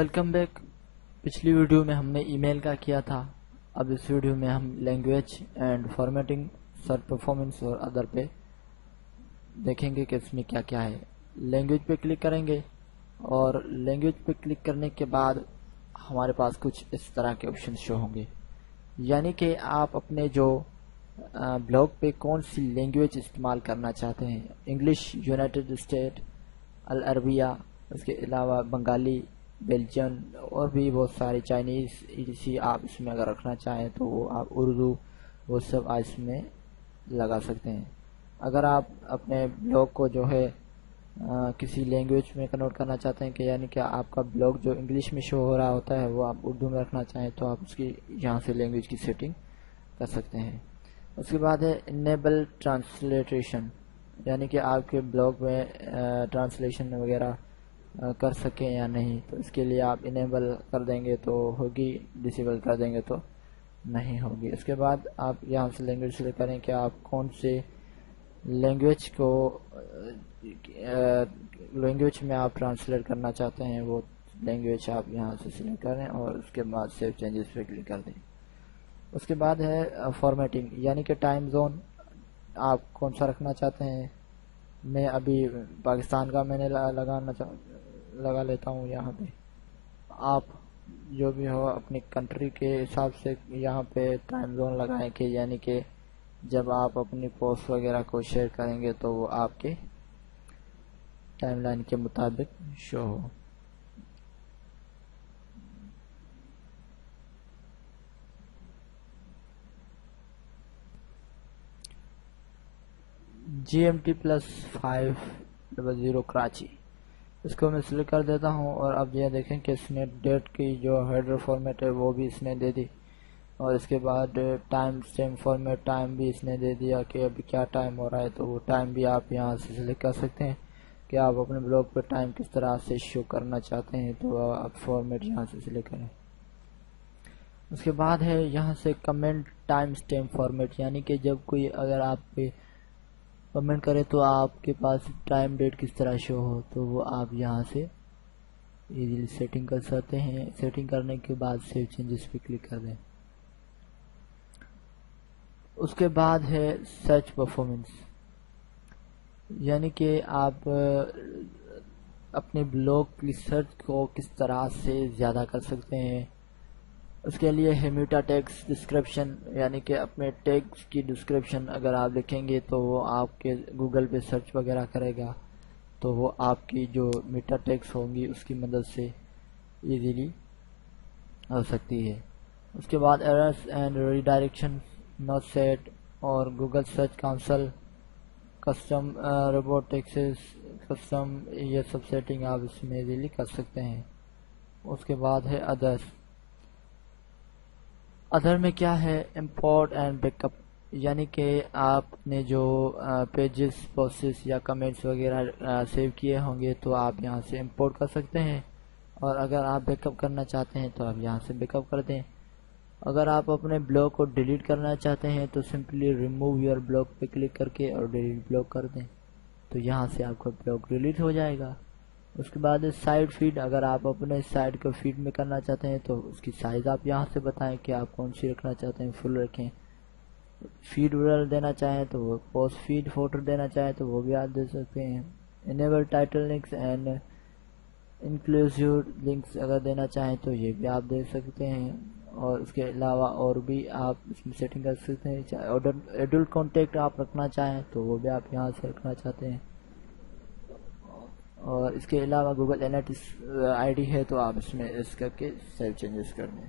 Welcome back. پچھلی video میں ہم نے ای میل کا کیا تھا. اب اس ویڈیو میں ہم language and formatting, search performance اور ادر پہ دیکھیں گے کہ اس میں کیا کیا ہے. لینگویج پہ کلک کریں گے اور لینگویج پہ کلک کرنے کے بعد ہمارے پاس کچھ اس طرح کے آپشن شو ہوں گے، یعنی کہ آپ اپنے جو بلاگ پہ کون سی لینگویج استعمال کرنا چاہتے ہیں. انگلش، یونائٹڈ اسٹیٹ، العربیہ، اس کے علاوہ بنگالی، بیلجین اور بھی بہت ساری چائنیز ایسی آپ اس میں اگر رکھنا چاہیں تو وہ آپ اردو وہ سب آپ اس میں لگا سکتے ہیں. اگر آپ اپنے بلاگ کو جو ہے کسی لینگویج میں کنورٹ کرنا چاہتے ہیں کہ یعنی کہ آپ کا بلاگ جو انگلش میں شو ہو رہا ہوتا ہے وہ آپ اردو میں رکھنا چاہیں تو آپ اس کی یہاں سے لینگویج کی سیٹنگ کر سکتے ہیں. اس کے بعد ہے انیبل ٹرانسلیٹریشن، یعنی کہ آپ کے بلاگ میں ٹرانسلیشن وغیرہ کر سکیں یا نہیں، تو اس کے لیے آپ انیبل کر دیں گے تو ہوگی، ڈسیبل کر دیں گے تو نہیں ہوگی. اس کے بعد آپ یہاں سے لینگویج سلیکٹ کریں کہ آپ کون سے لینگویج کو لینگویج میں آپ ٹرانسلیٹ کرنا چاہتے ہیں، وہ لینگویج آپ یہاں سے سلیکٹ کریں اور اس کے بعد سیو چینجز پہ کلک کر دیں. اس کے بعد ہے فارمیٹنگ، یعنی کہ ٹائم زون آپ کون سا رکھنا چاہتے ہیں. میں ابھی پاکستان کا میں نے لگا لیتا ہوں. یہاں پہ آپ جو بھی ہو اپنی کنٹری کے حساب سے یہاں پہ ٹائم زون لگائیں کہ یعنی کہ جب آپ اپنی پوسٹ وغیرہ کو شیئر کریں گے تو وہ آپ کے ٹائم لائن کے مطابق شو ہو. GMT+500 کراچی، اس کو میں سلیکٹ کر دیتا ہوں. اور اب یہ دیکھیں کہ اس نے ڈیٹ کی جو ہیڈر فارمیٹ ہے وہ بھی اس نے دے دی، اور اس کے بعد ٹائم اسٹیمپ فارمیٹ ٹائم بھی اس نے دے دیا کہ ابھی کیا ٹائم ہو رہا ہے، تو وہ ٹائم بھی آپ یہاں سے سلیکٹ کر سکتے ہیں کہ آپ اپنے بلاگ پہ ٹائم کس طرح سے شو کرنا چاہتے ہیں، تو آپ فارمیٹ یہاں سے سلیکٹ کریں. اس کے بعد ہے یہاں سے کمنٹ ٹائم اسٹیمپ فارمیٹ، یعنی کہ جب کوئی اگر آپ پہ کمنٹ کرے تو آپ کے پاس ٹائم ڈیٹ کس طرح شو ہو، تو وہ آپ یہاں سے ایزیلی سیٹنگ کر سکتے ہیں. سیٹنگ کرنے کے بعد سیو چینجز پہ کلک کر دیں. اس کے بعد ہے سرچ پرفارمنس، یعنی کہ آپ اپنے بلاگ کی سرچ کو کس طرح سے زیادہ کر سکتے ہیں. اس کے لیے ہے میٹا ٹیکس ڈسکرپشن، یعنی کہ اپنے ٹیکس کی ڈسکرپشن اگر آپ لکھیں گے تو وہ آپ کے گوگل پہ سرچ وغیرہ کرے گا، تو وہ آپ کی جو میٹا ٹیکس ہوں گی اس کی مدد سے ایزیلی ہو سکتی ہے. اس کے بعد errors and redirection, not set اور Google search console, custom robotics, custom, یہ سب سیٹنگ آپ اس میں ایزیلی کر سکتے ہیں. اس کے بعد ہے ادر میں کیا ہے، امپورٹ اینڈ بیک اپ، یعنی کہ آپ نے جو پیجز، پوسٹس یا کمنٹس وغیرہ سیو کیے ہوں گے تو آپ یہاں سے امپورٹ کر سکتے ہیں، اور اگر آپ بیک اپ کرنا چاہتے ہیں تو آپ یہاں سے بیک اپ کر دیں. اگر آپ اپنے بلاگ کو ڈیلیٹ کرنا چاہتے ہیں تو سمپلی ریموو یور بلاگ پہ کلک کر کے اور ڈیلیٹ بلاگ کر دیں، تو یہاں سے آپ کا بلاگ ڈیلیٹ ہو جائے گا. اس کے بعد سائڈ فیڈ، اگر آپ اپنے سائڈ کو فیڈ میں کرنا چاہتے ہیں تو اس کی سائز آپ یہاں سے بتائیں کہ آپ کون سی رکھنا چاہتے ہیں، فل رکھیں. فیڈ ورل دینا چاہیں تو وہ پوسٹ فیڈ فوٹو دینا چاہیں تو وہ بھی آپ دے سکتے ہیں. Enable title links and inclusive links اگر دینا چاہیں تو یہ بھی آپ دے سکتے ہیں. اور اس کے علاوہ اور بھی آپ اس میں سیٹنگ کر سکتے ہیں. ایڈلٹ کانٹیکٹ آپ رکھنا چاہیں تو وہ بھی آپ یہاں سے رکھنا چاہتے ہیں. اور اس کے علاوہ گوگل انالیٹکس آئی ڈی ہے تو آپ اس میں اس کر کے سیو چینجز کر دیں.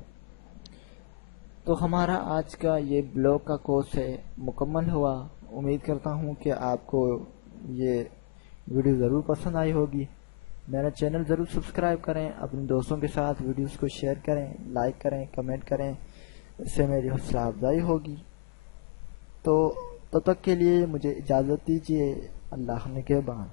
تو ہمارا آج کا یہ بلاگ کا کورس ہے مکمل ہوا. امید کرتا ہوں کہ آپ کو یہ ویڈیو ضرور پسند آئی ہوگی. میرا چینل ضرور سبسکرائب کریں، اپنے دوستوں کے ساتھ ویڈیوز کو شیئر کریں، لائک کریں، کمنٹ کریں، اس سے میری حوصلہ افزائی ہوگی. تو تب تک کے لیے مجھے اجازت دیجیے. اللہ نگہبان.